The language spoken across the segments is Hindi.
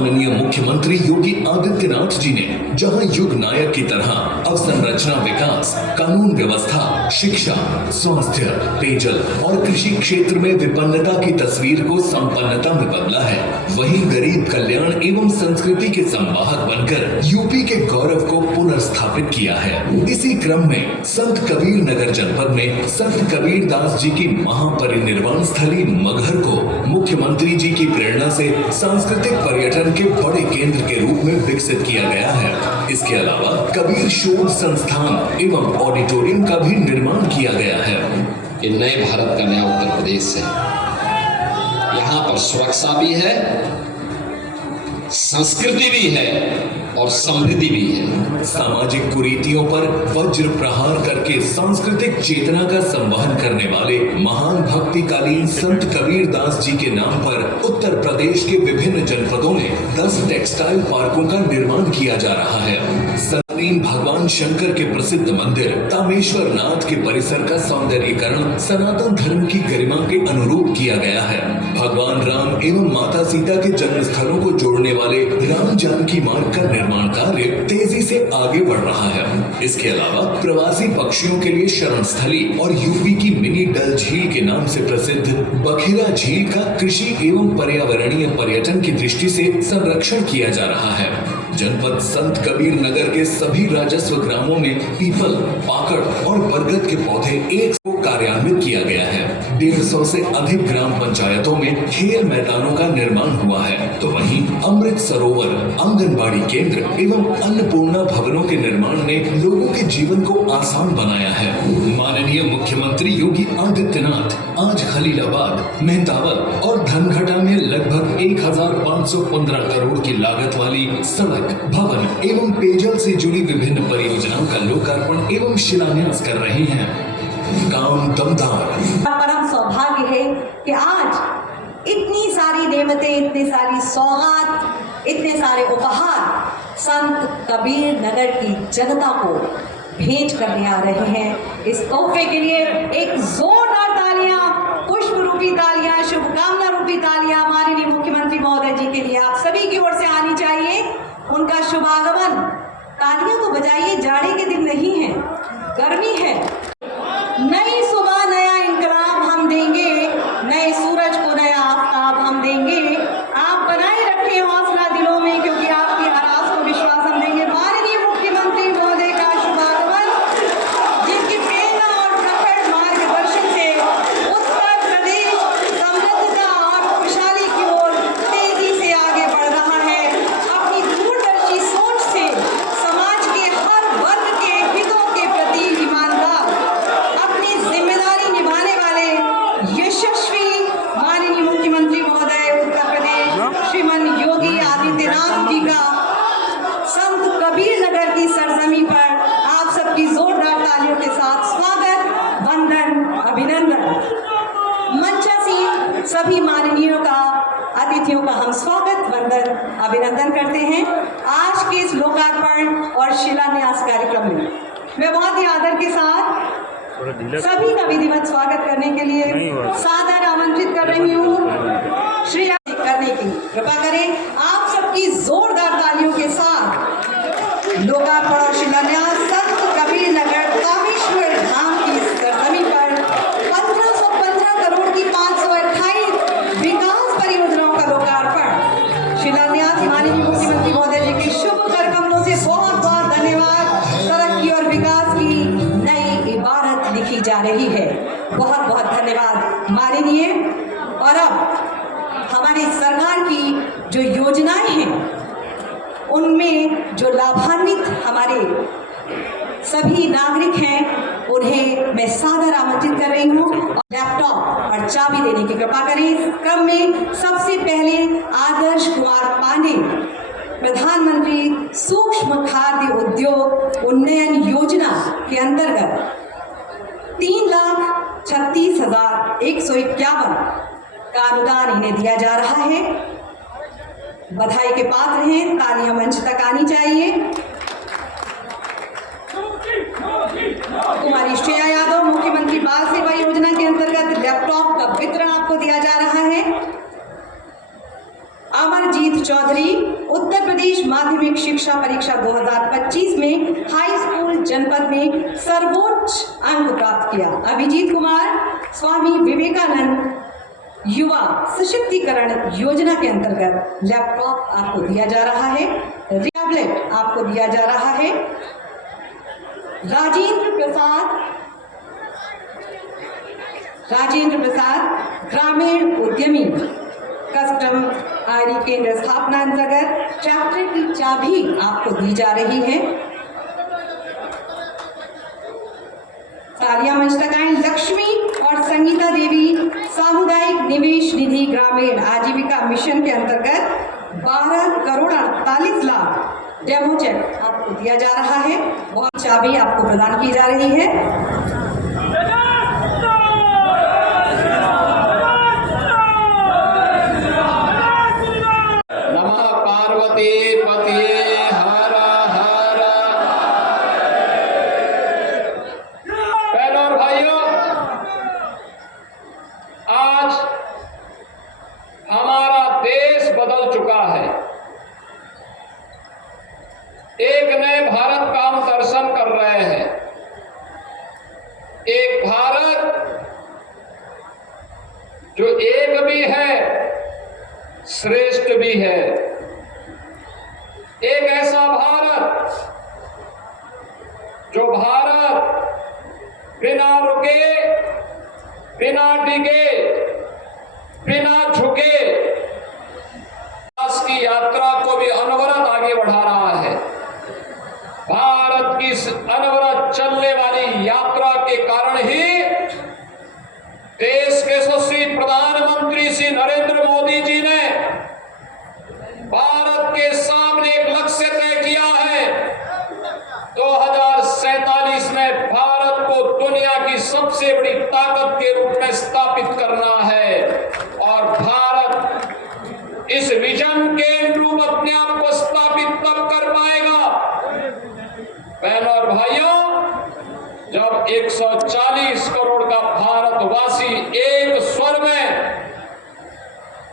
माननीय मुख्यमंत्री योगी आदित्यनाथ जी ने जहां युग नायक की तरह अवसंरचना विकास, कानून व्यवस्था, शिक्षा, स्वास्थ्य, पेयजल और कृषि क्षेत्र में विपन्नता की तस्वीर को संपन्नता में बदला है, वहीं गरीब कल्याण एवं संस्कृति के संवाहक बनकर यूपी के गौरव को पुनर्स्थापित किया है। इसी क्रम में संत कबीर नगर जनपद में संत कबीर दास जी की महापरिनिर्वाण स्थली मगहर को मुख्यमंत्री जी की प्रेरणा से सांस्कृतिक पर्यटन के बड़े केंद्र के रूप में विकसित किया गया है। इसके अलावा कबीर शोध संस्थान एवं ऑडिटोरियम का भी निर्माण किया गया है। ये नए भारत का नया उत्तर प्रदेश है। यहाँ पर सुरक्षा भी है, संस्कृति भी है और समृद्धि भी है। सामाजिक कुरीतियों पर वज्र प्रहार करके सांस्कृतिक चेतना का संवहन करने वाले महान भक्तिकालीन संत कबीर दास जी के नाम पर उत्तर प्रदेश के विभिन्न जनपदों में 10 टेक्सटाइल पार्कों का निर्माण किया जा रहा है। भगवान शंकर के प्रसिद्ध मंदिर तामेश्वर नाथ के परिसर का सौंदर्यीकरण सनातन धर्म की गरिमा के अनुरूप किया गया है। भगवान राम एवं माता सीता के जन्म स्थलों को जोड़ने वाले राम जानकी मार्ग का निर्माण कार्य तेजी से आगे बढ़ रहा है। इसके अलावा प्रवासी पक्षियों के लिए शरण स्थली और यूपी की मिनी डल झील के नाम से प्रसिद्ध बखेरा झील का कृषि एवं पर्यावरणीय पर्यटन की दृष्टि से संरक्षण किया जा रहा है। जनपद संत कबीर नगर के सभी राजस्व ग्रामों में पीपल, पाकड़ और बरगद के पौधे एक को कार्यान्वित किया गया है। 150 से अधिक ग्राम पंचायतों में खेल मैदानों का निर्माण हुआ है, तो वहीं अमृत सरोवर, आंगनबाड़ी केंद्र एवं अन्नपूर्णा भवनों के निर्माण ने लोगों के जीवन को आसान बनाया है। माननीय मुख्यमंत्री योगी आदित्यनाथ आज खलीलाबाद, मेहतावल और धनघटा में लगभग 1515 करोड़ की लागत वाली सड़क, भवन एवं पेयजल से जुड़ी विभिन्न परियोजनाओं का लोकार्पण एवं शिलान्यास कर रहे हैं। काम दमदार। परम सौभाग्य है कि आज इतनी सारी नेमतें, इतनी सारी सौगात, इतने सारे उपहार संत कबीर नगर की जनता को भेंट करने आ रहे हैं। इस तोहफे के लिए एक जोरदार तालियां, पुष्प रूपी तालियां, शुभकामना रूपी तालियां माननीय मुख्यमंत्री महोदय जी के लिए आप सभी की ओर से आनी चाहिए। उनका शुभागमन, तालियां तो बजाइए, जाड़े के दिन नहीं है, गर्मी है। नई सुबह, नया इंकलाब हम देंगे, नए सूरज को नया आफ्ताब हम देंगे। आप बनाए रखें हौसला दिलों में, क्योंकि आपकी हर आस को विश्वास हम देंगे। माननीय मुख्यमंत्री महोदय का शुभागमन, जिनकी प्रेरणा और प्रखर मार्गदर्शन से उत्तर प्रदेश समृद्धता और खुशहाली की ओर तेजी से आगे बढ़ रहा है। अपनी दूरदर्शी सोच से समाज के हर वर्ग के हितों के प्रति ईमानदार, अपनी जिम्मेदारी निभाने वाले यशस्वी माननीय मुख्यमंत्री महोदय उत्तर प्रदेश श्रीमान योगी आदित्यनाथ जी का संत कबीर नगर की सरजमी पर आप सबकी जोरदार तालियों के साथ स्वागत, वंदन, अभिनंदन। मंचासीन सभी माननीयों का, अतिथियों का हम स्वागत, वंदन, अभिनंदन करते हैं। आज के इस लोकार्पण और शिलान्यास कार्यक्रम में मैं बहुत ही आदर के साथ सभी का विधिवत स्वागत करने के लिए सादर आमंत्रित कर रही हूँ। श्री करने की कृपा करें। आप सबकी जोरदार तालियों के साथ लोकार्पण और शिलान्यास संत कबीर नगर तामेश्वर धाम की सरजमी पर 1515 करोड़ की 528 विकास परियोजनाओं का लोकार्पण शिलान्यास माननीय मुख्यमंत्री महोदय जी के शुभ कर कमलों से बहुत बहुत धन्यवाद। तरक्की और विकास की नई इबारत लिखी जा रही है। बहुत बहुत धन्यवाद माननीय। और अब हमारी सरकार की जो योजनाएं हैं, उनमें जो लाभान्वित हमारे सभी नागरिक हैं, उन्हें मैं सादर आमंत्रित कर रही हूँ। लैपटॉप और चाबी देने की कृपा करें। इस क्रम में सबसे पहले आदर्श कुमार पांडे, प्रधानमंत्री सूक्ष्म खाद्य उद्योग उन्नयन योजना के अंतर्गत 3,36,151 का अनुदान इन्हें दिया जा रहा है। बधाई के पात्र हैं, तालियां मंच तक आनी चाहिए। कुमारी श्रेया यादव, मुख्यमंत्री बाल सेवा योजना के अंतर्गत लैपटॉप का वितरण आपको दिया जा रहा है। अमरजीत अभिजीत चौधरी उत्तर प्रदेश माध्यमिक शिक्षा परीक्षा 2025 में हाई स्कूल जनपद में सर्वोच्च अंक प्राप्त किया। अभिजीत कुमार स्वामी विवेकानंद युवा सशक्तिकरण योजना के अंतर्गत लैपटॉप आपको दिया जा रहा है, टैबलेट आपको दिया जा रहा है। राजेंद्र प्रसाद ग्रामीण उद्यमी कस्टम आईडी केंद्र स्थापना अंतर्गत ट्रैक्टर की चाबी आपको दी जा रही है। तालियां मंच तक आएं। लक्ष्मी और संगीता देवी सामुदायिक निवेश निधि ग्रामीण आजीविका मिशन के अंतर्गत 12 करोड़ 48 लाख डेमो चेक आपको दिया जा रहा है। बहुत चाबी आपको प्रदान की जा रही है। बदल चुका है। एक नए भारत का हम दर्शन कर रहे हैं। एक भारत जो एक भी है, श्रेष्ठ भी है। एक ऐसा भारत जो भारत बिना रुके, बिना डिगे, बिना झुके की यात्रा को भी अनवरत आगे बढ़ा रहा है। भारत की अनवरत चलने वाली यात्रा के कारण ही देश के यशस्वी प्रधानमंत्री श्री नरेंद्र मोदी जी ने भारत के सामने एक लक्ष्य तय किया है। 2047 में भारत को दुनिया की सबसे बड़ी ताकत के रूप में स्थापित करना है और भारत इस विजन के अनुरूप अपने आप को स्थापित तब कर पाएगा। बहनों और भाइयों, जब 140 करोड़ का भारतवासी एक स्वर में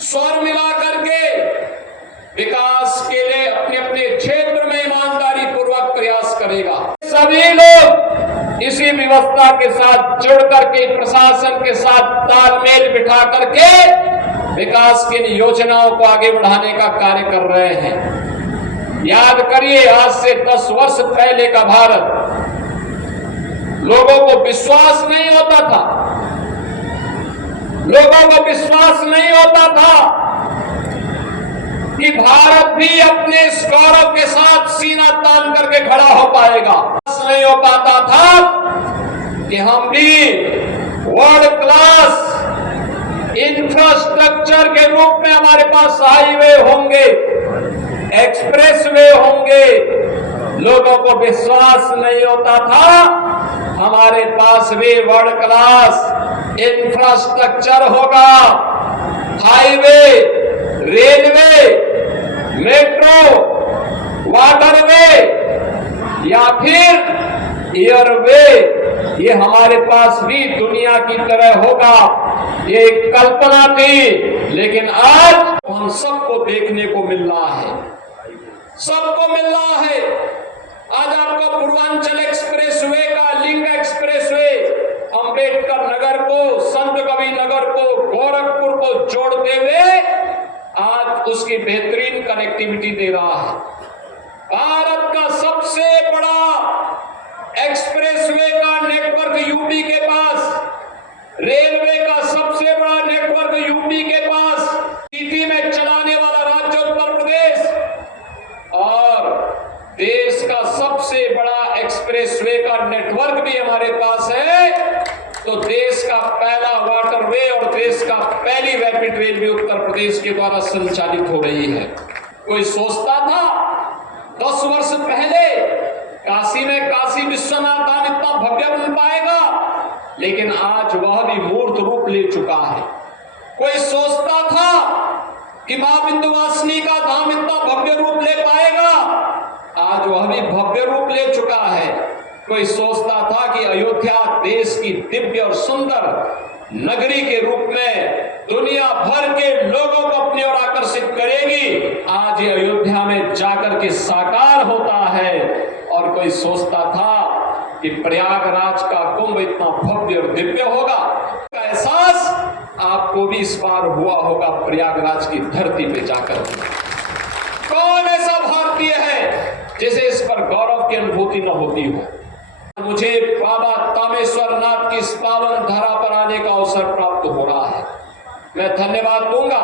स्वर मिला करके विकास के लिए अपने अपने क्षेत्र में ईमानदारी पूर्वक प्रयास करेगा, सभी लोग इसी व्यवस्था के साथ जुड़ करके प्रशासन के साथ तालमेल बिठा करके विकास की योजनाओं को आगे बढ़ाने का कार्य कर रहे हैं। याद करिए, आज से 10 वर्ष पहले का भारत, लोगों को विश्वास नहीं होता था, लोगों को विश्वास नहीं होता था कि भारत भी अपने इस गौरव के साथ सीना तान करके खड़ा हो पाएगा। नहीं हो पाता था कि हम भी वर्ल्ड क्लास इंफ्रास्ट्रक्चर के रूप में हमारे पास हाईवे होंगे, एक्सप्रेसवे होंगे। लोगों को विश्वास नहीं होता था हमारे पास भी वर्ल्ड क्लास इंफ्रास्ट्रक्चर होगा, हाईवे, रेलवे, मेट्रो, वाटरवे या फिर एयरवे, ये हमारे पास भी दुनिया की तरह होगा। ये एक कल्पना थी, लेकिन आज हम सबको देखने को मिल रहा है, सबको मिल रहा है। आज आपको पूर्वांचल एक्सप्रेसवे का लिंक एक्सप्रेसवे अंबेडकर नगर को, संत कबीर नगर को, गोरखपुर को जोड़ते हुए आज उसकी बेहतरीन कनेक्टिविटी दे रहा है। भारत का सबसे बड़ा एक्सप्रेसवे का नेटवर्क यूपी के पास, रेलवे का सबसे बड़ा नेटवर्क यूपी के पास, सिटी में चलाने वाला राज्य उत्तर प्रदेश और देश का सबसे बड़ा एक्सप्रेसवे का नेटवर्क भी हमारे पास है। तो देश का पहला वाटरवे और देश का पहली रैपिड रेल भी उत्तर प्रदेश के द्वारा संचालित हो रही है। कोई सोचता था 10 वर्ष पहले काशी में काशी विश्वनाथ धाम इतना भव्य बन पाएगा, लेकिन आज वह भी मूर्त रूप ले चुका है। कोई सोचता था कि मां विंध्यवासिनी का धाम इतना भव्य रूप ले पाएगा, आज वह भी भव्य रूप ले चुका है। कोई सोचता था कि अयोध्या देश की दिव्य और सुंदर नगरी के रूप में दुनिया भर के लोगों को अपनी ओर आकर्षित करेगी। आज ये अयोध्या में जाकर के साकार होता है। और कोई सोचता था कि प्रयागराज का कुंभ इतना भव्य और दिव्य होगा, का एहसास आपको भी इस बार हुआ होगा प्रयागराज की धरती पे जाकर। कौन ऐसा भारतीय है जिसे इस पर गौरव की अनुभूति न होती हो। मुझे बाबा तामेश्वर नाथ की इस पावन धरा पर आने का अवसर प्राप्त हो रहा है। मैं धन्यवाद दूंगा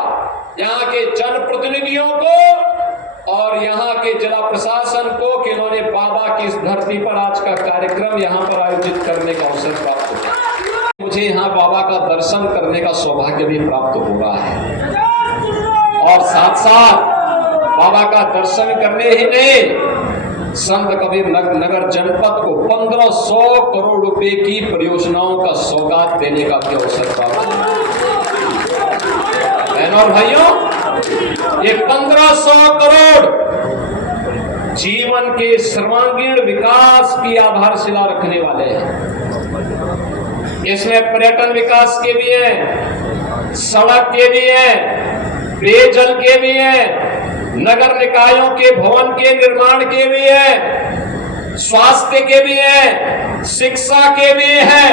यहाँ के जनप्रतिनिधियों को और यहाँ के जिला प्रशासन को कि इन्होंने बाबा की इस धरती पर आज का कार्यक्रम यहाँ पर आयोजित करने का अवसर प्राप्त हुआ। मुझे यहाँ बाबा का दर्शन करने का सौभाग्य भी प्राप्त हो रहा है और साथ साथ बाबा का दर्शन करने ही नहीं, संत कबीर नगर जनपद को 1500 करोड़ रुपए की परियोजनाओं का सौगात देने का भी अवसर प्राप्त हुआ। बहनों और भाइयों, ये 1500 करोड़ जीवन के सर्वांगीण विकास की आधारशिला रखने वाले हैं। इसमें पर्यटन विकास के भी हैं, सड़क के भी हैं, पेयजल के भी हैं, नगर निकायों के भवन के निर्माण के भी है, स्वास्थ्य के भी है, शिक्षा के भी है।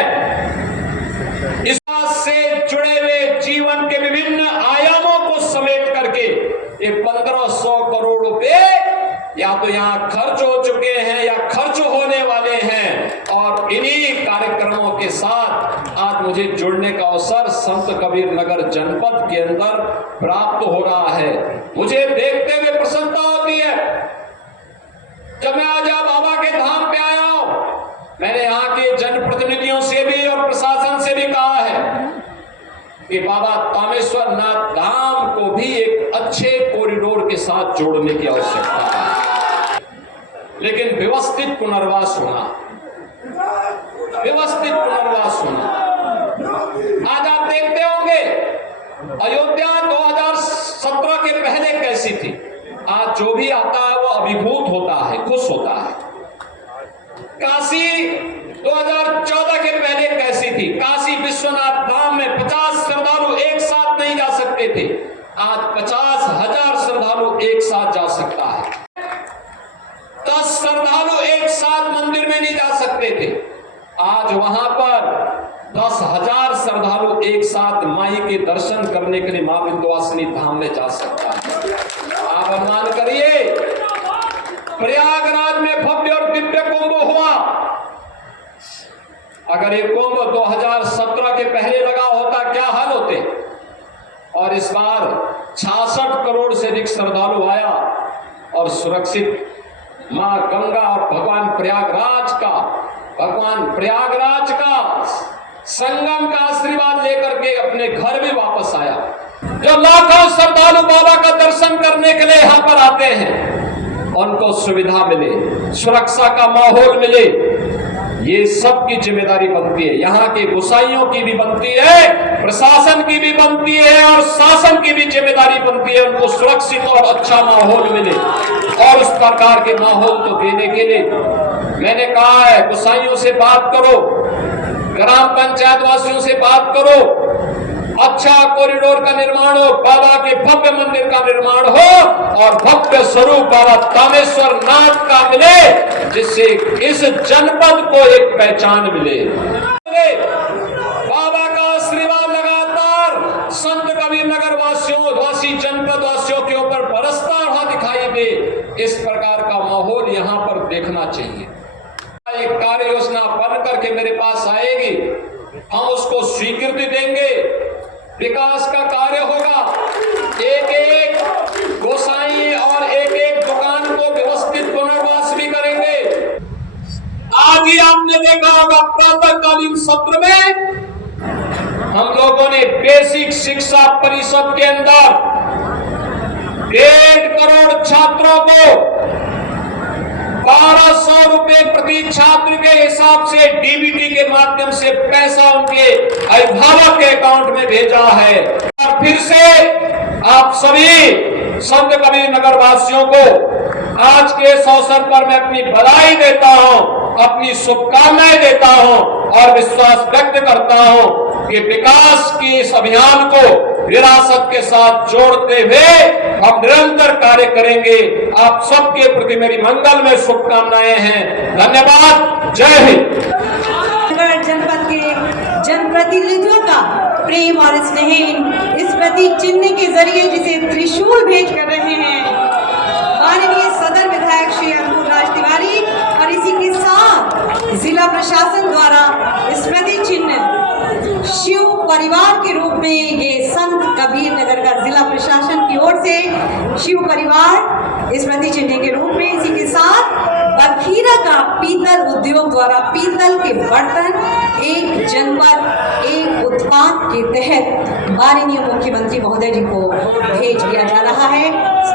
इस से जुड़े हुए जीवन के विभिन्न आयामों को समेट करके ये 1500 करोड़ रुपए या तो यहाँ खर्च हो चुके हैं या खर्च होने वाले हैं। और इन्हीं कार्यक्रमों के साथ आज मुझे जुड़ने का अवसर संत कबीर नगर जनपद के अंदर प्राप्त हो रहा है। मुझे देखते हुए प्रसन्नता होती है। जब मैं आज बाबा के धाम पे आया हूं, मैंने यहाँ के जनप्रतिनिधियों से भी और प्रशासन से भी कहा है कि बाबा तामेश्वर नाथ धाम को भी एक अच्छे कॉरिडोर के साथ जोड़ने की आवश्यकता है, लेकिन व्यवस्थित पुनर्वास होना, व्यवस्थित पुनर्वास होना। आज आप देखते होंगे अयोध्या 2017 के पहले कैसी थी। आज जो भी आता है वो अभिभूत होता है, खुश होता है। काशी 2014 के पहले कैसी थी। काशी विश्वनाथ धाम में 50 श्रद्धालु एक साथ नहीं जा सकते थे, आज 50,000 श्रद्धालु एक साथ जा सकता है। 10 श्रद्धालु एक साथ मंदिर में नहीं जा सकते थे, आज वहां पर 10,000 श्रद्धालु एक साथ माई के दर्शन करने के लिए मां विंध्यवासिनी धाम में जा सकता है। आप अनुमान करिए, प्रयागराज में भव्य और दिव्य कुंभ हुआ। अगर ये कुंभ 2017 के पहले लगा होता क्या हाल होते। और इस बार 66 करोड़ से अधिक श्रद्धालु आया और सुरक्षित मां गंगा और भगवान प्रयागराज का संगम का आशीर्वाद लेकर के अपने घर भी वापस आया। जो लाखों श्रद्धालु बाबा का दर्शन करने के लिए यहाँ पर आते हैं, उनको सुविधा मिले, सुरक्षा का माहौल मिले, ये सबकी जिम्मेदारी बनती है। यहाँ के गोसाइयों की भी बनती है, प्रशासन की भी बनती है और शासन की भी जिम्मेदारी बनती है। उनको सुरक्षित और अच्छा माहौल मिले और उस प्रकार के माहौल को देने के लिए मैंने कहा है, गोसाइयों से बात करो, ग्राम पंचायत वासियों से बात करो, अच्छा कॉरिडोर का निर्माण हो, बाबा के भव्य मंदिर का निर्माण हो और भव्य स्वरूप बाबा तामेश्वर नाथ का मिले, जिससे इस जनपद को एक पहचान मिले। बाबा का आशीर्वाद लगातार संत कबीर नगर वासी जनपद वासियों के ऊपर बरसता हुआ दिखाई दे, इस प्रकार का माहौल यहाँ पर देखना चाहिए। एक कार्य योजना बन करके मेरे पास आएगी, हम उसको स्वीकृति देंगे, विकास का कार्य होगा, एक एक गोसाई और एक एक दुकान को व्यवस्थित पुनर्वास भी करेंगे। आज ही आपने देखा होगा प्रातःकालीन सत्र में हम लोगों ने बेसिक शिक्षा परिषद के अंदर 1.5 करोड़ छात्रों को 1200 रुपए प्रति छात्र के हिसाब से डीबीटी के माध्यम से पैसा उनके अभिभावक के अकाउंट में भेजा है। और फिर से आप सभी संत कबीर नगर वासियों को आज के इस अवसर पर मैं अपनी बधाई देता हूं, अपनी शुभकामनाएं देता हूं और विश्वास व्यक्त करता हूं कि विकास के इस अभियान को विरासत के साथ जोड़ते हुए हम निरंतर कार्य करेंगे। आप सबके प्रति मेरी मंगल में शुभकामनाएं हैं। धन्यवाद। जय हिंद। जनपद के जनप्रतिनिधियों का प्रेम और स्नेह इस प्रतीक चिन्ह के जरिए जिसे त्रिशूल भेंट कर रहे हैं माननीय सदर विधायक श्री अंकुर राज तिवारी, और इसी के साथ जिला प्रशासन द्वारा स्मृति चिन्ह शिव परिवार के रूप में ये संत कबीर नगर का जिला प्रशासन की ओर से शिव परिवार स्मृति चिन्ह के रूप में, इसी के साथ बखीरा का पीतल उद्योग द्वारा पीतल के बर्तन एक जनपद एक उत्पाद के तहत माननीय मुख्यमंत्री महोदय जी को भेज दिया जा रहा है।